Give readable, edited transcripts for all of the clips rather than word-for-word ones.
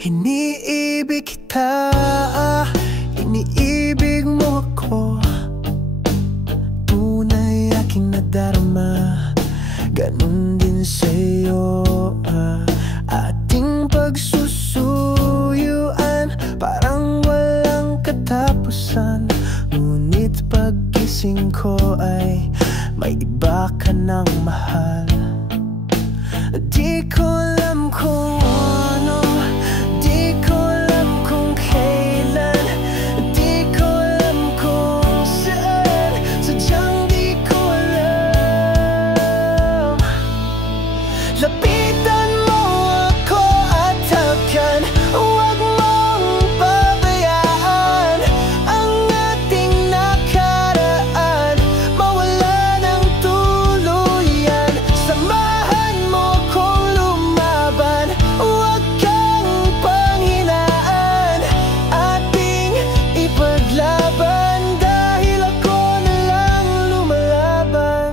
Iniibig kita, iniibig mo ako. Tunay aking nadarama, ganun din sa'yo. Ating pagsusuyuan, parang walang katapusan. Ngunit paggising ko ay may iba ka ng mahal. Di ko alam kung ano, di ko alam kung kailan, di ko alam kung saan, sadyang di ko alam. Lapitan mo ako at takpan, huwag mong pabayaan ang ating nakaraan mawala ng tuluyan. Samahan mo kong lumaban, huwag kang panghinaan. Ating ipaglaban dahil ako na lang lumalaban.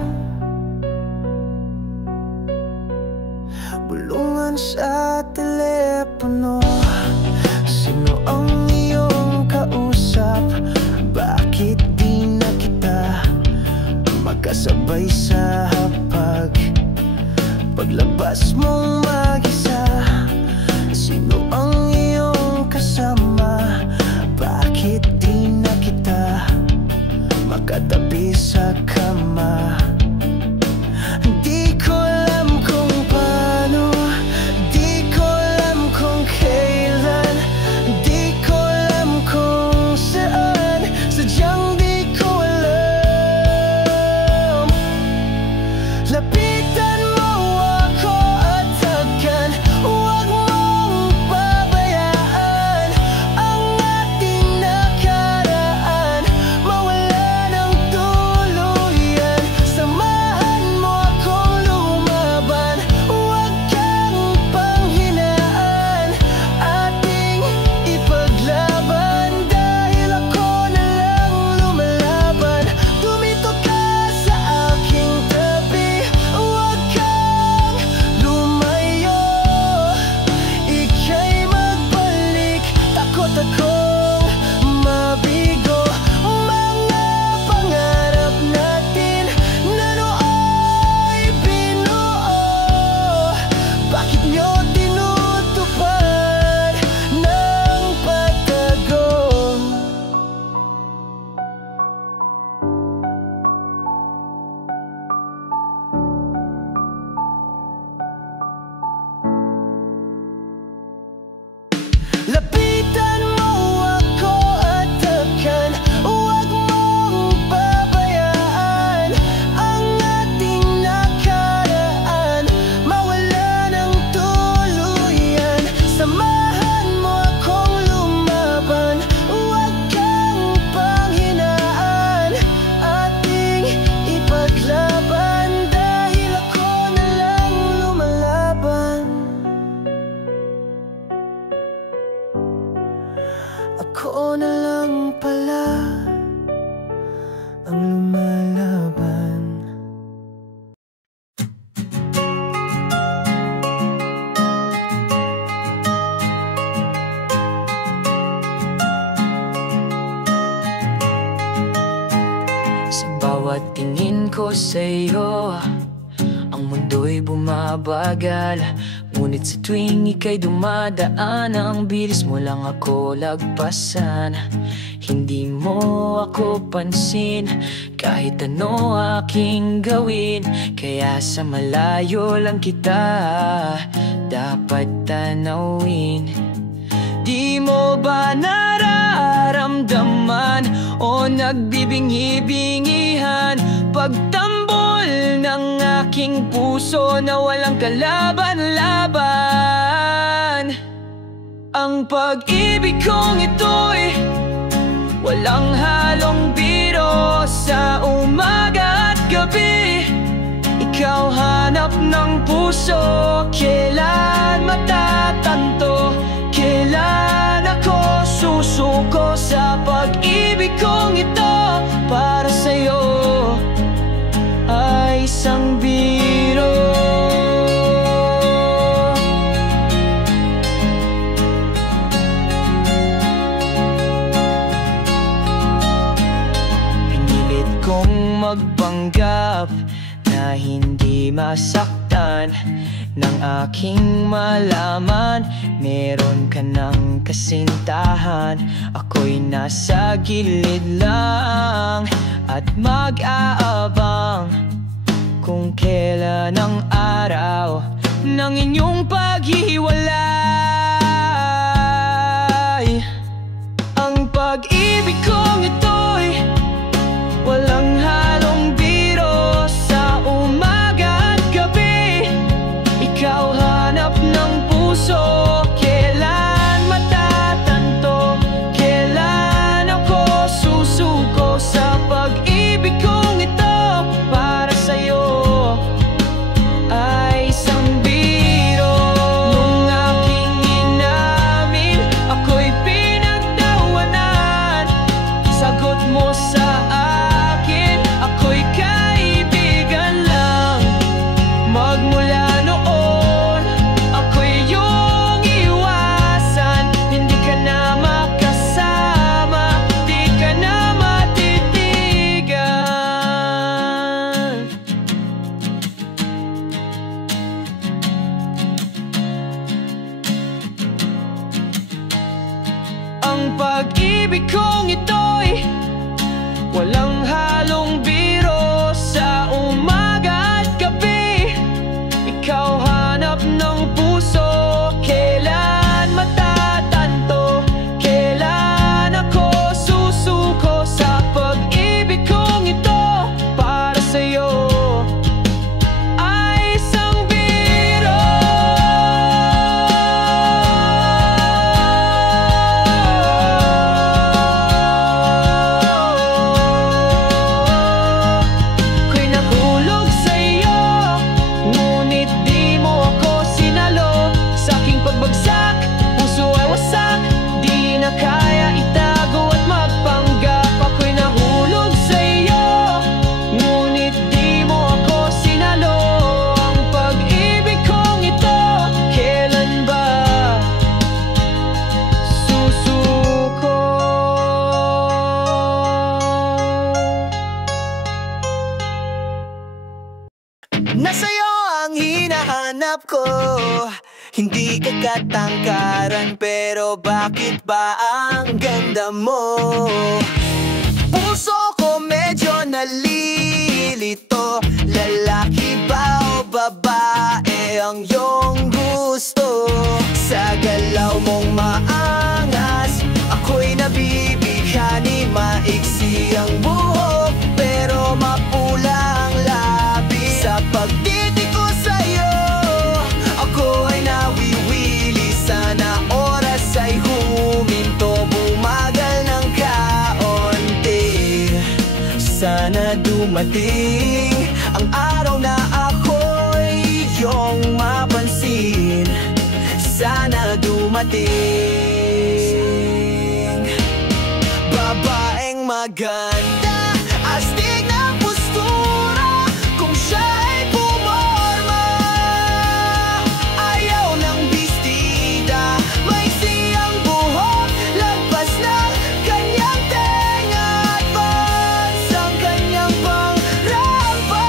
Bulungan sa telepono, sino ang iyong kausap? Bakit di na kita magkasabay sa hapag? Paglabas mong mag-isa, sino ang iyong kasama? Bakit di na kita makatabi sa kama? Di ko alam kung paano, di ko alam kung kailan, di ko alam kung saan, sadyang di ko alam. Lapitan mo ako at takpan, huwag mong pabayaan ang ating nakaraan mawala ng tuluyan. Samahan mo akong lumaban, huwag kang panghinaan. Ating ipaglaban dahil ako na lang lumalaban. Tumito ka sa aking tabi, huwag kang lumayo. Ika'y magbalik, takot akong mabigo. Mga pangarap natin na nooy binuo, bakit nyo tinutupad ng patago? Lapitan mo ako at takpan, huwag mong pabayaan ang ating nakaraan mawala ng tuluyan. Samahan mo akong lumaban, huwag kang panghinaan. Ating ipaglaban dahil ako na lang lumalaban. Ako na lang pala ang lumalaban. Sa bawat tingin ko sa'yo, ang mundo'y bumabagal. Ngunit sa tuwing ika'y dumadaan, ang bilis mo lang ako lagpasan. Hindi mo ako pansin, kahit ano aking gawin. Kaya sa malayo lang kita dapat tanawin. Di mo ba nararamdaman o nagbibingi-bingihan pagtambol ng aking puso na walang kalaban-laban? Ang pag-ibig kong ito'y walang halong biro. Sa umaga at gabi, ikaw hanap ng puso. Kailan matatanto? Kailan ako susuko sa pag-ibig kong ito? Para sa'yo ay isang biro. magpanggap na hindi masaktan nang aking malaman meron ka ng kasintahan. Ako'y nasa gilid lang at mag-aabang kung kailan ang araw ng inyong paghiwalay. Ang pag-ibig kong ito'y walang halong biro. Sa umaga at gabi, ikaw hanap ng puso. Kailan matatanto, kailan ako susuko sa pag-ibig kong ito para sa'yo ay isang biro. Nung aking inamin, ako'y pinagtawanan. Sagot mo sa akin, ako'y kaibigan lang. Magmula noon, ako'y iyong iwasan. Hindi ka na makasama, di ka na matitigan. Ang pag-ibig kong ito'y walang halong biro. Sa umaga at gabi, ikaw hanap ng puso. Kailan matatanto, kailan ako susuko sa pag-ibig kong ito para sa'yo ay isang biro. Ako'y nahulog sa'yo, ngunit di mo ako sinalo. Sa aking pagbagsak, puso ay wasak, di na kaya itago at magpanggap. Ako'y nahulog sa'yo, ngunit di mo ako sinalo. Ang pag-ibig kong ito, kailan ba susuko? Nasa'yo ang hinahanap ko, hindi ka katangkaran, pero bakit ba ang ganda mo? Puso ko medyo nalilito, lalaki ba o babae ang iyong gusto? Sa galaw mong maangas, ako'y nabibighani. Maiksi ang buhok, pero mapula ang labi. Sa pagtitig ko sa'yo, ako ay nawiwili. Sana oras ay huminto, bumagal ng kaunti. Sana dumating ang araw na ako'y iyong mapansin. Sana dumating. Babaeng maganda, astig ng postura, kung siya ay pumorma. Ayaw ng bestida, maiksi ang buhok, lagpas ng kanyang tenga at bangs ang kanyang pangrampa.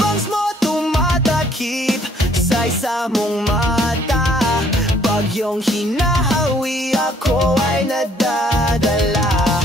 Bangs mo tumatakip sa isa mong mata. Pag iyong hinahawi, ako ay nadadala.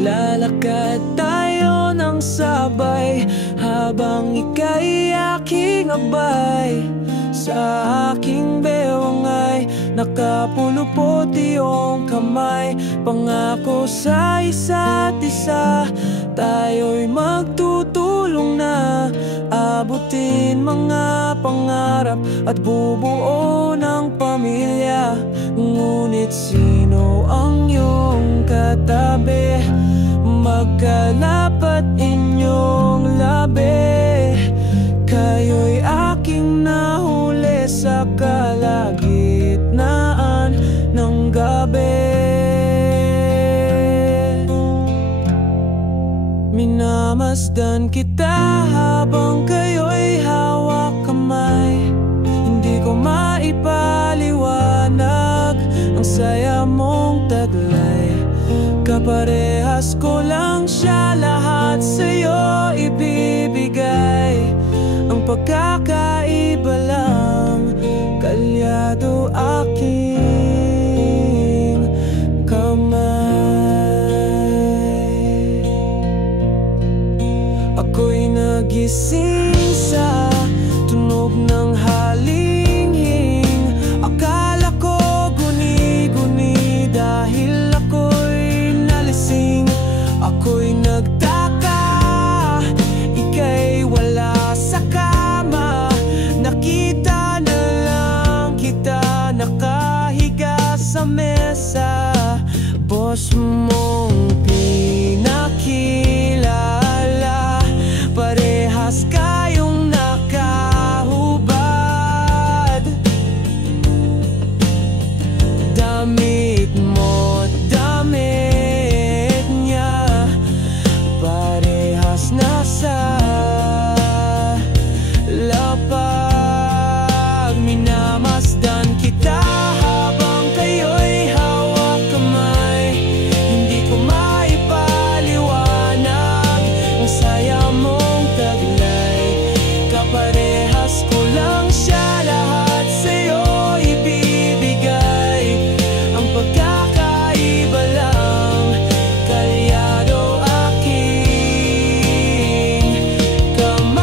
Maglalakad tayo ng sabay habang ika'y aking abay. Sa aking bewang ay nakapulupot iyong kamay. Pangako sa isa't isa, tayo'y magtutulong na abutin mga pangarap at bubuo ng pamilya. Ngunit sino ang iyong katabi? Magkalapat inyong labi. Kayo'y aking nahuli sa kalagitnaan ng gabi. Minamasdan kita habang kayo'y hawak kamay. Hindi ko maipaliwanag ang saya mong taglay. Kaparehas ko lang siya, lahat sa'yo ibibigay. Ang pagkakaiba lang, kalyado aking kamay. Ako'y nagising sa tunog ng halinghing. Akala ko guni-guni dahil ako'y nalising. Ako'y nagtaka, ika'y wala sa kama. Nakita na lang kita nakahiga sa mesa. Boss mong pinakilala, parehas kayong nakahubad. Damit mo, damit niya, parehas nasa lapag. Minamasdan kita habang kayo'y hawak kamay. Hindi ko maipaliwanag ang saya mong taglay. Kaparehas ko lang siya, lahat sa'yo ibibigay. Ang pagkakaiba lang, kalyado aking kamay.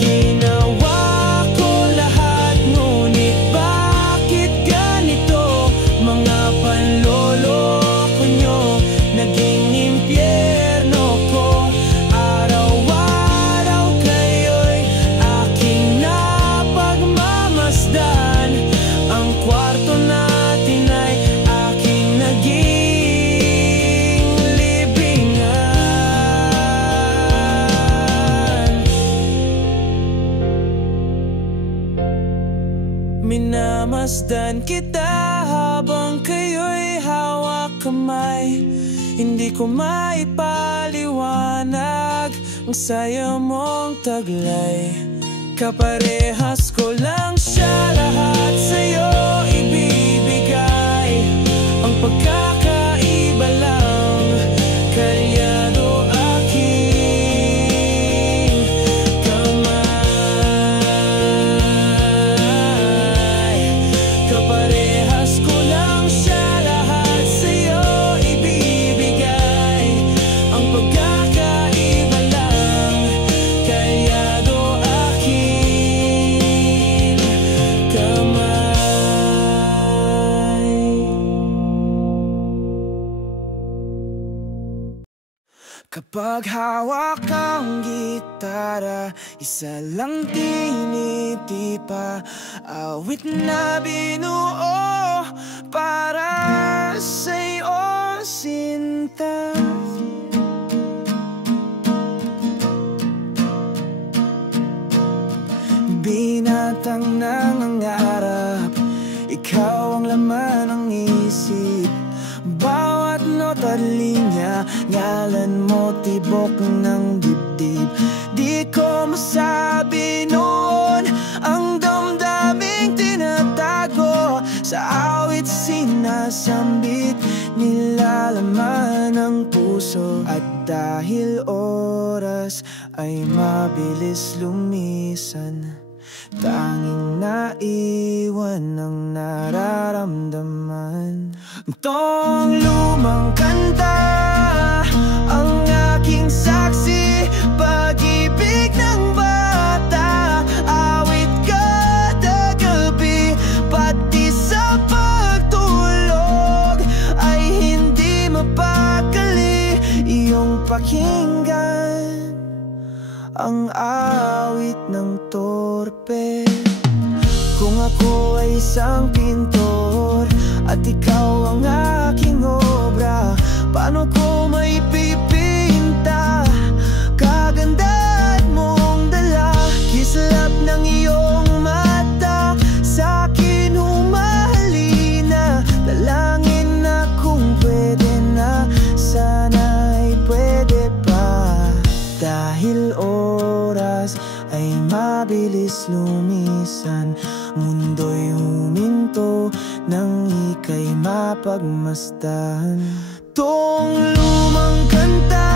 Ginawa ko lahat, ngunit bakit ganito? Mga panloloko nyo, naging impyerno ko. Araw-araw kayo'y aking napagmamasdan. Ang kwarto natin ay aking naging libingan. Minamasdan kita habang kayo'y hawak kamay. Hindi ko maipaliwanag ang saya mong taglay. Kaparehas ko lang siya, lahat sa'yo ibibigay. Ang pagkakaiba lang, kalyado aking kamay. Kaparehas ko lang siya, lahat sa'yo ibibigay. Ang pagkakaiba lang, kalyado aking kamay. Kapag hawak ang gitara, isa lang tinitipa. Awit na binuo para sa'yo, sinta. Binatang nangangarap, ikaw ang laman ng isip. Bawat nota at linya, ngalan mo tibok ng dibdib. Di ko masabi noon ang damdaming tinatago. Sa awit sinasambit, nilalaman ng puso. At dahil oras ay mabilis lumisan, tanging naiwan man ang nararamdaman. Tong lumang kanta ang aking saksi, pag-ibig ng bata. Awit kada gabi, pati sa pagtulog ay hindi mapakali iyong pakinggan ang awit ng torpe. Kung ako ay isang pintor at ikaw ang aking obra, paano ko maipipinta kagandahan mong dala? Kislap ng iyong mata sa'kin humahalina. Dalangin na kung pwede na, sana'y pwede pa. Dahil oras ay mabilis lumisan, mundo'y huminto nang ika'y mapagmasdan. Tong lumang kanta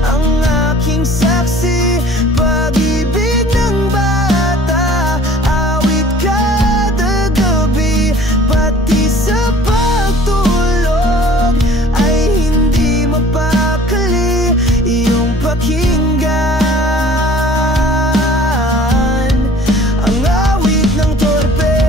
ang aking saksi, pag-ibig ng bata. Awit kada gabi, pati sa pagtulog ay hindi mapakali iyong pakinggan ang awit ng torpe.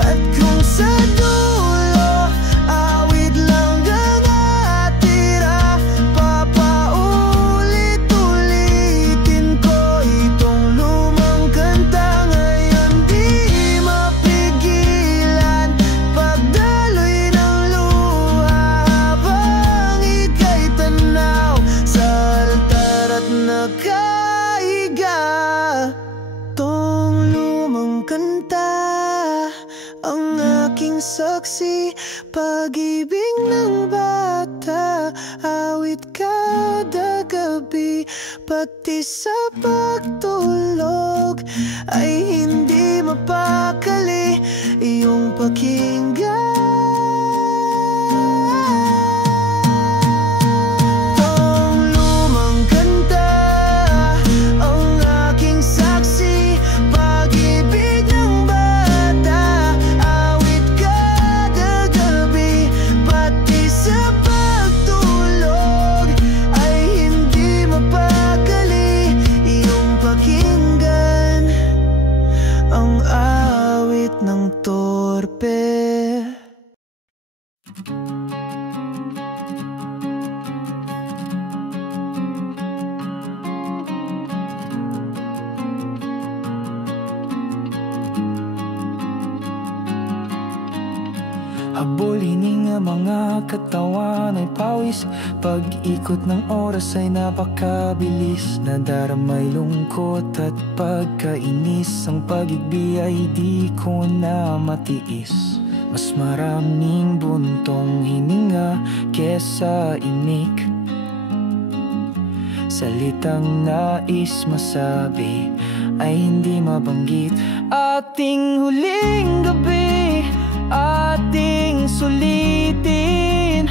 At kung sa dulo awit lang ang natira, papaulit-ulitin ko itong lumang kanta. Ngayon di mapigilan pagdaloy ng luha habang ika'y tanaw sa altar at nakahiga. Tong lumang kanta ang aking saksi, pag-ibig ng bata. Awit kada gabi, pati sa pagtulog ay hindi mapakali iyong pakinggan. Tong lumang kanta ang aking saksi, pag-ibig ng bata. Awit kada gabi, pati sa pagtulog ay hindi mapakali iyong pakinggan ang awit ng torpe. Habulin nga mga katawan ay pawis, pag-ikot ng oras ay napakabilis. Nadaramay lungkot at pagkainis, ang pag-ibig ay di ko na matiis. Mas maraming buntong hininga kesa imik, salitang nais masabi ay hindi mabanggit. Ating huling gabi, ating sulitin.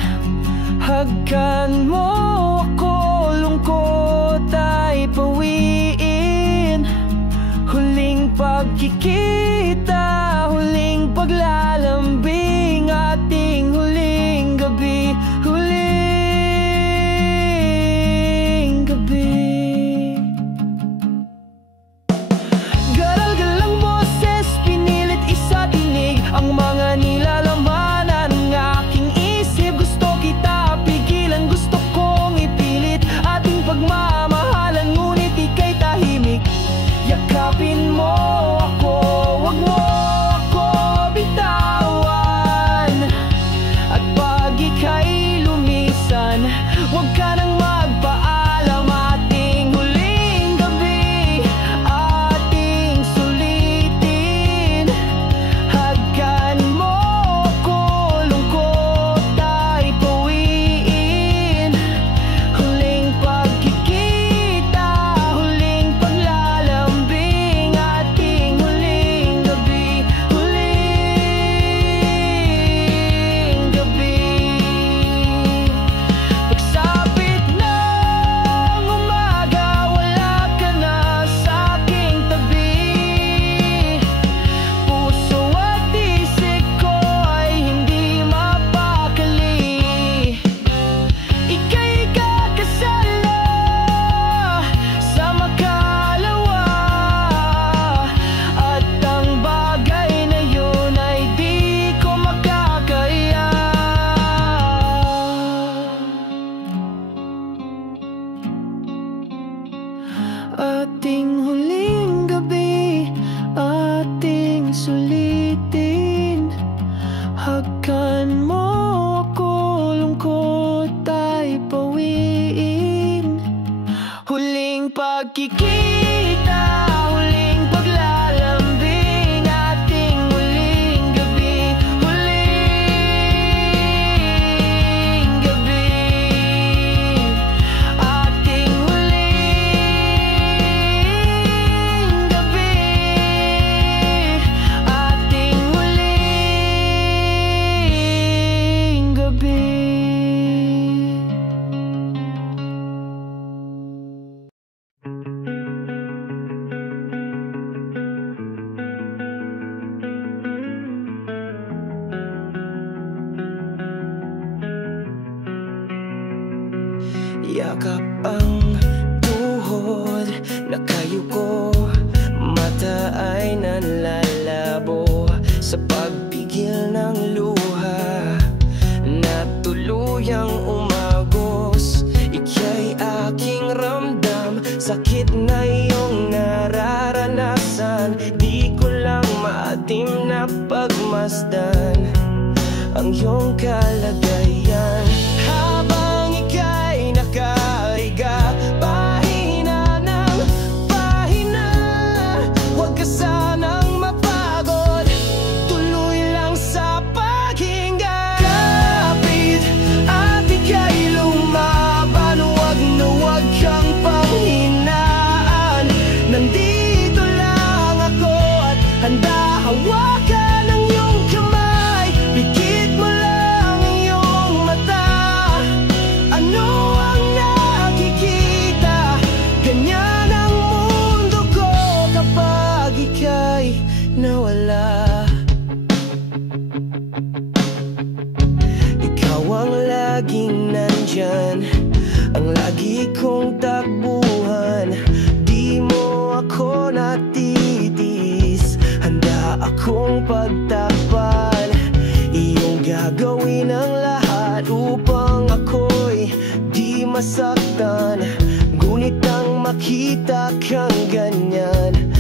Hagkan mo ako, lungkot ay pawiin. Huling pagkikita, huling paglalambing. Ating huling gabi, huling gabi. Garal-galang boses, pinilit isatinig ang mga nilalamanan ng aking isip. Gusto kita pigilan, gusto kong ipilit ating pagmamahalan, ngunit ika'y tahimik. Yakapin mo ako, magkikita. Huling paglalambing, ating huling gabi. Huling gabi, ating huling gabi. Ating huling gabi. Yakap ang tuhod, nakayuko, mata ay nanlalabo sa pagpigil ng luha na tuluyang umagos. Ika'y aking ramdam, sakit na iyong nararanasan. Di ko lang maatim na pagmasdan ang iyong kalagayan. Habang ika'y nakahiga, pahina ng pahina, huwag ka sanang mapagod, tuloy lang sa paghinga. Kapit at ika'y lumaban, huwag na huwag kang panghinaan. Nandito lang ako at handa hawakan ang iyong kamay. Pikit mo lang iyong mata, ano ang nakikita? Ganyan ang mundo ko kapag ika'y nawala. Ikaw ang laging nandyan, ang lagi kong takbuhan. Di mo ako natitis, handa akong pagtakpan. Iyong gagawin ang lahat upang ako'y di masaktan. Ngunit ang makita kang ganyan,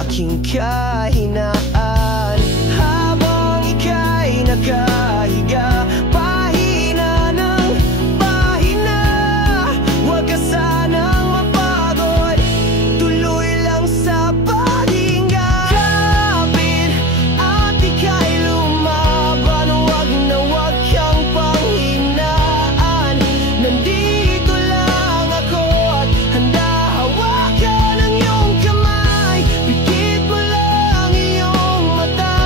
aking kahinaan. Habang ika'y nakahiga, pahina ng pahina, huwag ka sanang mapagod, tuloy lang sa paghinga. Kapit at ika'y lumaban, huwag na huwag kang panghinaan. Nandito lang ako at handa hawakan ang iyong kamay. Pikit mo lang iyong mata,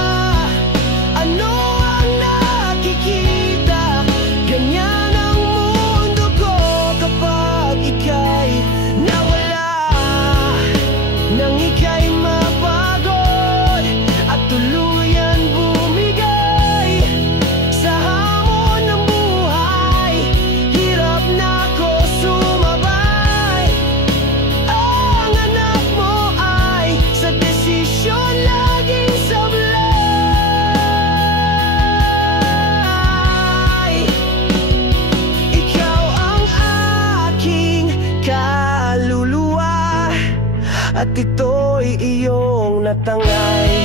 ano ang nakikita? Ganyan ang mundo ko kapag ika'y nawala. Nang ika'y mapagod at tuluyan bumigay sa hamon ng buhay, hirap na ako sumabay. Ang anak mo ay sa desisyon laging sablay. Ikaw ang aking kaluluwa at ito'y iyong natangay.